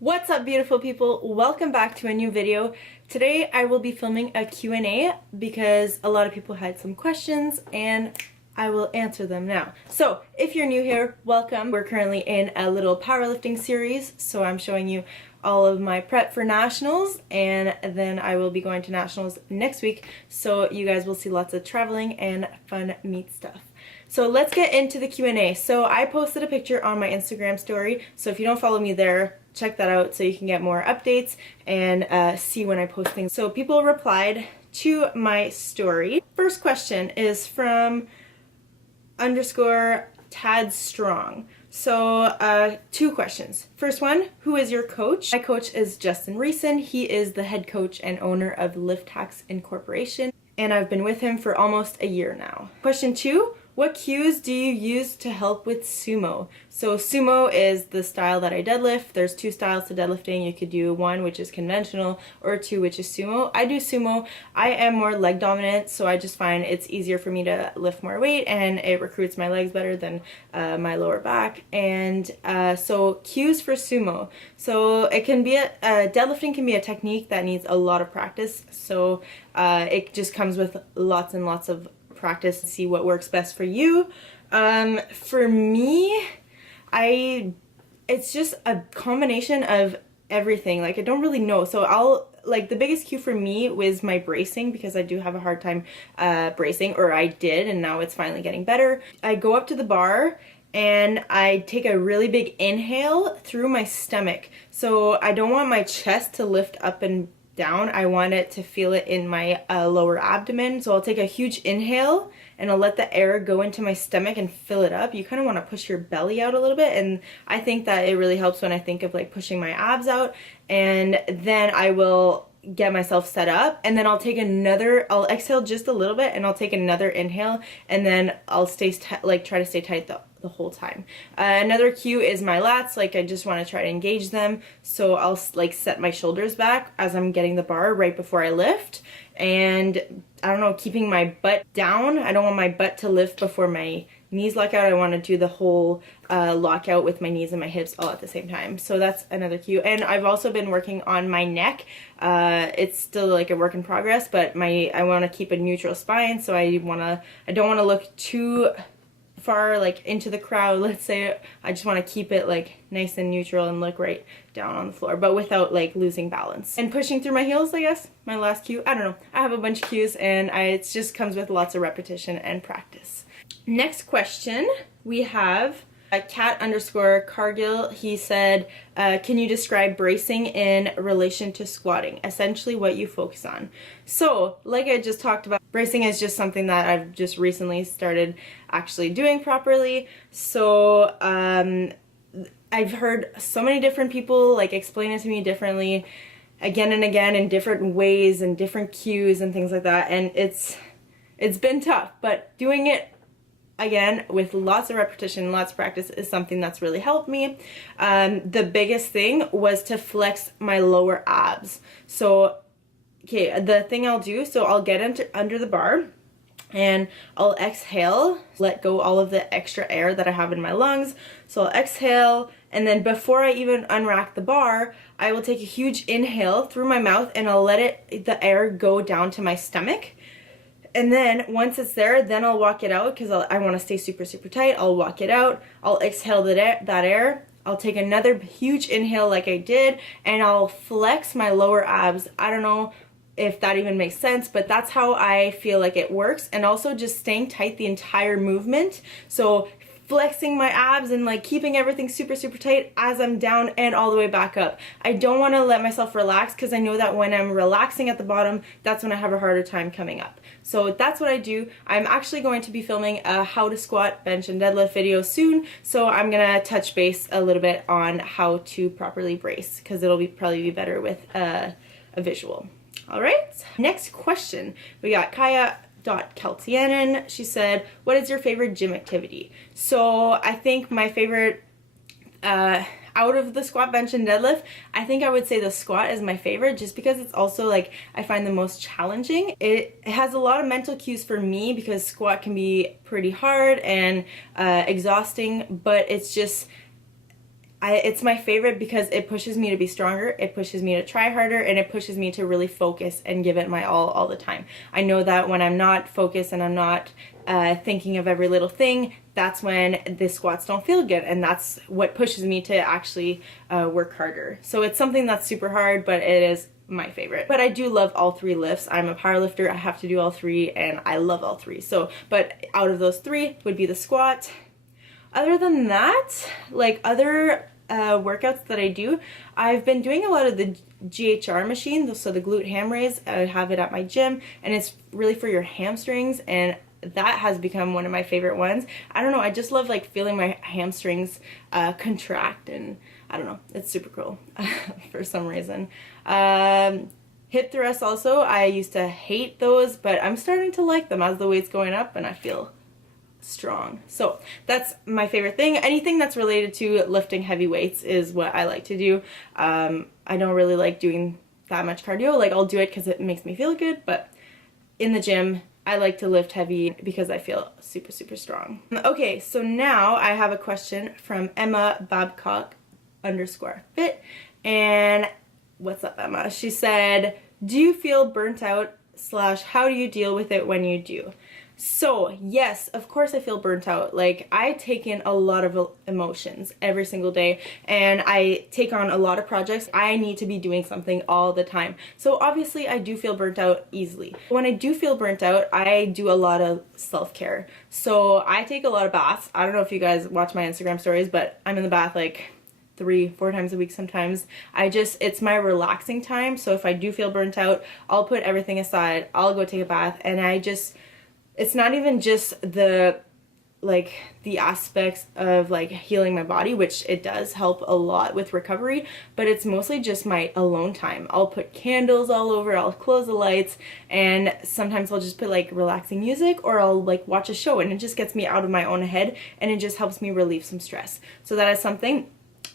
What's up, beautiful people? Welcome back to a new video. Today I will be filming a Q&A because a lot of people had some questions and I will answer them now. So if you're new here, welcome. We're currently in a little powerlifting series, so I'm showing you all of my prep for nationals, and then I will be going to nationals next week, so you guys will see lots of traveling and fun meet stuff. So let's get into the Q&A. So I posted a picture on my Instagram story, so if you don't follow me there, check that out so you can get more updates and see when I post things. So people replied to my story. First question is from _TadStrong. So two questions. First one, who is your coach? My coach is Justin Reeson. He is the head coach and owner of Lift Hacks Incorporation, and I've been with him for almost a year now. Question two, what cues do you use to help with sumo? So sumo is the style that I deadlift. There's two styles to deadlifting. You could do one, which is conventional, or two, which is sumo. I do sumo. I am more leg dominant, so I just find it's easier for me to lift more weight, and it recruits my legs better than my lower back. And so cues for sumo. So it can be deadlifting can be a technique that needs a lot of practice. So it just comes with lots and lots of practice to see what works best for you. For me, it's just a combination of everything. Like, I don't really know. So the biggest cue for me was my bracing, because I do have a hard time bracing, or I did, and now it's finally getting better. I go up to the bar and I take a really big inhale through my stomach. So I don't want my chest to lift up and down. I want it to feel it in my lower abdomen. So I'll take a huge inhale and I'll let the air go into my stomach and fill it up. You kind of want to push your belly out a little bit, and I think that it really helps when I think of like pushing my abs out. And then I will get myself set up, and then I'll exhale just a little bit, and I'll take another inhale, and then I'll try to stay tight the whole time. Another cue is my lats. Like, I just want to try to engage them, so I'll set my shoulders back as I'm getting the bar right before I lift, and I don't know, keeping my butt down. I don't want my butt to lift before my knees lock out. I want to do the whole lockout with my knees and my hips all at the same time. So that's another cue. And I've also been working on my neck. It's still like a work in progress, but I want to keep a neutral spine, so I don't want to look too far like into the crowd, let's say. I just want to keep it like nice and neutral and look right down on the floor, but without like losing balance. And pushing through my heels, I guess, my last cue. I don't know. I have a bunch of cues, and it just comes with lots of repetition and practice. Next question, we have cat_Cargill. He said, can you describe bracing in relation to squatting? Essentially what you focus on. So like I just talked about, bracing is just something that I've just recently started actually doing properly. So I've heard so many different people like explain it to me differently again and again in different ways and different cues and things like that, and it's been tough, but doing it again with lots of repetition, lots of practice is something that's really helped me. The biggest thing was to flex my lower abs. So okay, the thing I'll do, so I'll get under the bar and I'll exhale, let go all of the extra air that I have in my lungs. So I'll exhale, and then before I even unrack the bar, I will take a huge inhale through my mouth, and I'll let the air go down to my stomach. And then once it's there, then I'll walk it out, because I want to stay super, super tight. I'll walk it out. I'll exhale that air. I'll take another huge inhale like I did, and I'll flex my lower abs. I don't know if that even makes sense, but that's how I feel like it works. And also just staying tight the entire movement. So flexing my abs and like keeping everything super, super tight as I'm down and all the way back up. I don't want to let myself relax, because I know that when I'm relaxing at the bottom, that's when I have a harder time coming up. So that's what I do. I'm actually going to be filming a how to squat, bench, and deadlift video soon, so I'm gonna touch base a little bit on how to properly brace, because it'll probably be better with a visual. All right, next question. We got Kaya.Keltianen. She said, what is your favorite gym activity? So I think my favorite out of the squat, bench, and deadlift, I think I would say the squat is my favorite, just because it's also like I find the most challenging. It has a lot of mental cues for me, because squat can be pretty hard and exhausting, but it's just it's my favorite because it pushes me to be stronger, it pushes me to try harder, and it pushes me to really focus and give it my all the time. I know that when I'm not focused and I'm not thinking of every little thing, that's when the squats don't feel good, and that's what pushes me to actually work harder. So it's something that's super hard, but it is my favorite. But I do love all 3 lifts. I'm a powerlifter, I have to do all 3, and I love all 3. So, but out of those 3 would be the squat. Other than that, like other workouts that I do, I've been doing a lot of the GHR machine, so the glute ham raise. I have it at my gym, and it's really for your hamstrings, and that has become one of my favorite ones. I don't know, I just love like feeling my hamstrings contract, and I don't know, it's super cool for some reason. Hip thrusts also, I used to hate those, but I'm starting to like them as the weight's going up and I feel strong. So that's my favorite thing. Anything that's related to lifting heavy weights is what I like to do. I don't really like doing that much cardio. Like I'll do it because it makes me feel good, but in the gym I like to lift heavy because I feel super, super strong. Okay, so now I have a question from Emma Babcock _fit. And what's up, Emma? She said, do you feel burnt out / how do you deal with it when you do? So yes, of course I feel burnt out. Like I take in a lot of emotions every single day, and I take on a lot of projects. I need to be doing something all the time. So obviously I do feel burnt out easily. When I do feel burnt out, I do a lot of self-care. So I take a lot of baths. I don't know if you guys watch my Instagram stories, but I'm in the bath like 3-4 times a week sometimes. It's my relaxing time. So if I do feel burnt out, I'll put everything aside, I'll go take a bath, and it's not even just the aspects of like healing my body, which it does help a lot with recovery, but it's mostly just my alone time. I'll put candles all over, I'll close the lights, and sometimes I'll just put like relaxing music, or I'll like watch a show, and it just gets me out of my own head, and it just helps me relieve some stress. So that is something.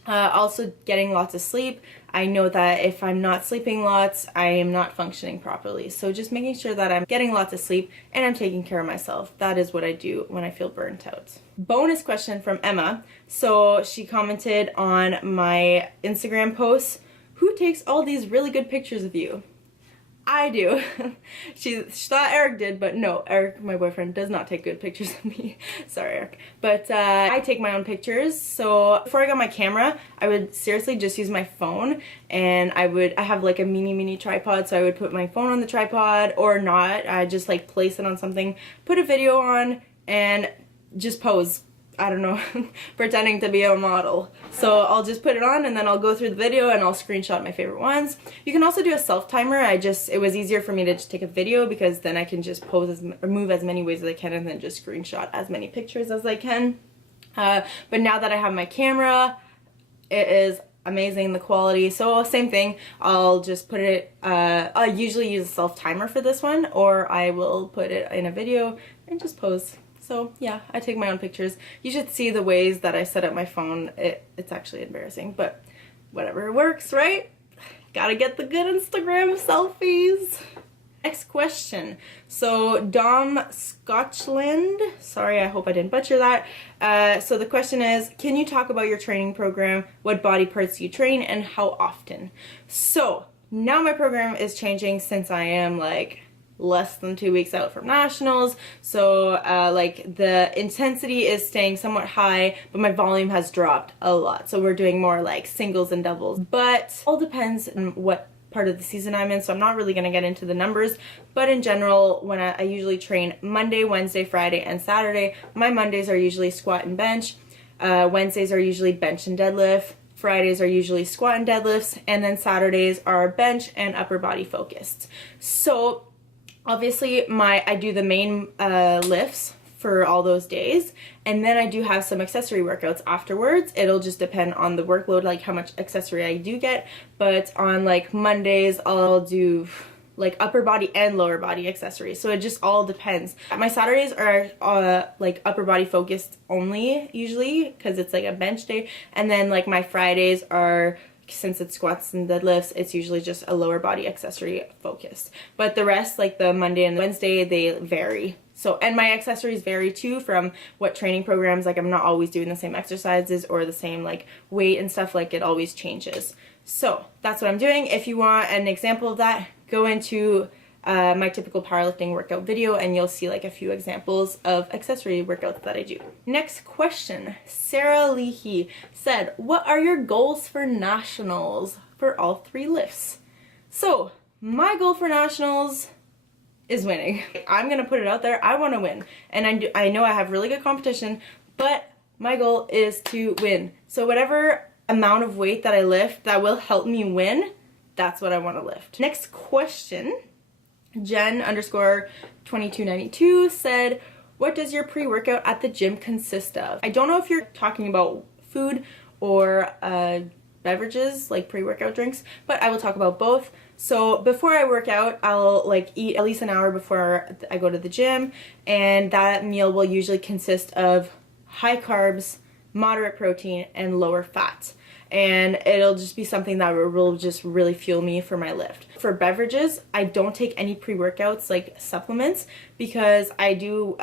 Also getting lots of sleep. I know that if I'm not sleeping lots, I am not functioning properly. So just making sure that I'm getting lots of sleep and I'm taking care of myself. That is what I do when I feel burnt out. Bonus question from Emma. So she commented on my Instagram post, who takes all these really good pictures of you? I do. She thought Eric did, but no, Eric, my boyfriend, does not take good pictures of me. Sorry, Eric. But I take my own pictures. So before I got my camera, I would seriously just use my phone, and I have like a mini tripod, so I would put my phone on the tripod, or not. I just like place it on something, put a video on, and just pose. I don't know, pretending to be a model. So I'll just put it on, and then I'll go through the video and I'll screenshot my favorite ones. You can also do a self timer. It was easier for me to just take a video, because then I can just pose or move as many ways as I can, and then just screenshot as many pictures as I can. But now that I have my camera, it is amazing, the quality. So same thing, I'll just put it, I usually use a self timer for this one, or I will put it in a video and just pose. So yeah, I take my own pictures. You should see the ways that I set up my phone. It's actually embarrassing, but whatever works, right? Gotta get the good Instagram selfies. Next question. So Dom Scotland, sorry, I hope I didn't butcher that. So the question is, can you talk about your training program? What body parts you train and how often? So now my program is changing, since I am like less than 2 weeks out from nationals. So like the intensity is staying somewhat high, but my volume has dropped a lot. So we're doing more like singles and doubles, but all depends on what part of the season I'm in. So I'm not really going to get into the numbers, but in general, when I usually train Monday, Wednesday, Friday, and Saturday. My Mondays are usually squat and bench. Wednesdays are usually bench and deadlift. Fridays are usually squat and deadlifts, and then Saturdays are bench and upper body focused. So obviously I do the main lifts for all those days, and then I do have some accessory workouts afterwards. It'll just depend on the workload, like how much accessory I do get. But on like Mondays, I'll do like upper body and lower body accessories. So it just all depends. My Saturdays are like upper body focused only usually, because it's like a bench day. And then like my Fridays are, since it's squats and deadlifts, it's usually just a lower body accessory focused. But the rest, like the Monday and the Wednesday, they vary. So, and my accessories vary too from what training programs, like I'm not always doing the same exercises or the same like weight and stuff, like it always changes. So that's what I'm doing. If you want an example of that, go into my typical powerlifting workout video and you'll see like a few examples of accessory workouts that I do. Next question, Sarah Leahy said, what are your goals for nationals for all 3 lifts? So my goal for nationals is winning. I'm gonna put it out there, I want to win, and I know I have really good competition, but my goal is to win. So whatever amount of weight that I lift that will help me win, that's what I want to lift. Next question, Jen_2292 said, what does your pre-workout at the gym consist of? I don't know if you're talking about food or beverages like pre-workout drinks, but I will talk about both. So before I work out, I'll like eat at least an hour before I go to the gym, and that meal will usually consist of high carbs, moderate protein, and lower fat. And it'll just be something that will just really fuel me for my lift. For beverages, I don't take any pre-workouts like supplements because I do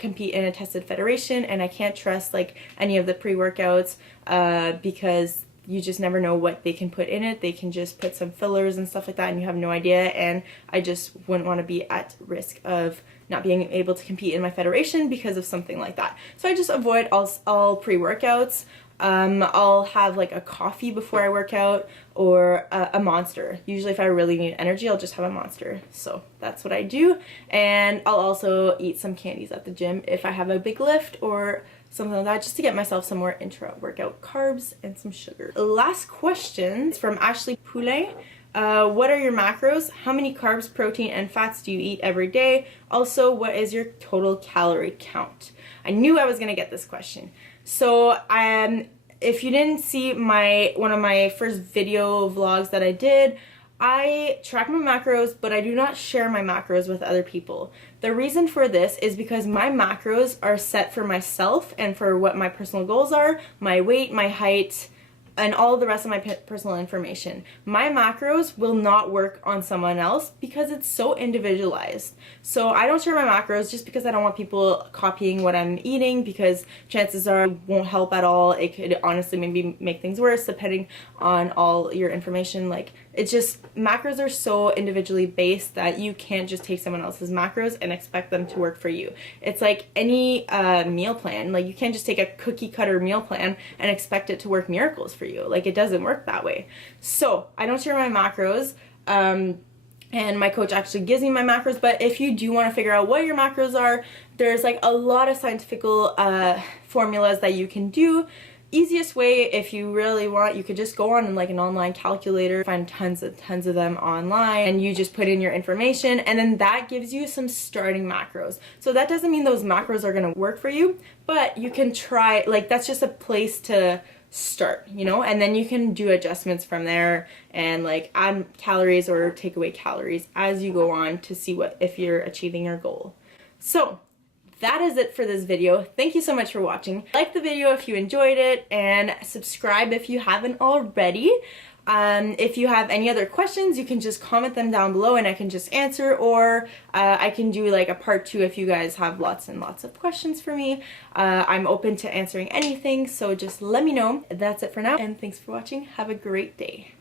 compete in a tested federation, and I can't trust like any of the pre-workouts because you just never know what they can put in it. They can just put some fillers and stuff like that and you have no idea, and I just wouldn't want to be at risk of not being able to compete in my federation because of something like that. So I just avoid all pre-workouts. I'll have like a coffee before I work out or a Monster. Usually if I really need energy, I'll just have a Monster. So that's what I do. And I'll also eat some candies at the gym if I have a big lift or something like that, just to get myself some more intra-workout carbs and some sugar. Last question from Ashley Poulet. What are your macros? How many carbs, protein, and fats do you eat every day? Also, what is your total calorie count? I knew I was gonna get this question. So if you didn't see one of my first video vlogs that I did, I track my macros, but I do not share my macros with other people. The reason for this is because my macros are set for myself and for what my personal goals are, my weight, my height, and all the rest of my personal information. My macros will not work on someone else because it's so individualized. So I don't share my macros just because I don't want people copying what I'm eating, because chances are it won't help at all. It could honestly maybe make things worse depending on all your information. Like, it's just, macros are so individually based that you can't just take someone else's macros and expect them to work for you. It's like any meal plan. Like, you can't just take a cookie cutter meal plan and expect it to work miracles for you. Like, it doesn't work that way. So I don't share my macros, and my coach actually gives me my macros. But if you do want to figure out what your macros are, there's like a lot of scientific formulas that you can do. Easiest way, if you really want, you could just go on like an online calculator, find tons of them online, and you just put in your information, and then that gives you some starting macros. So that doesn't mean those macros are going to work for you, but you can try, like, that's just a place to start, you know, and then you can do adjustments from there and like add calories or take away calories as you go on to see if you're achieving your goal. So that is it for this video. Thank you so much for watching. Like the video if you enjoyed it, and subscribe if you haven't already. If you have any other questions, you can just comment them down below and I can just answer, or I can do like a part 2 if you guys have lots and lots of questions for me. I'm open to answering anything, so just let me know. That's it for now, and thanks for watching. Have a great day.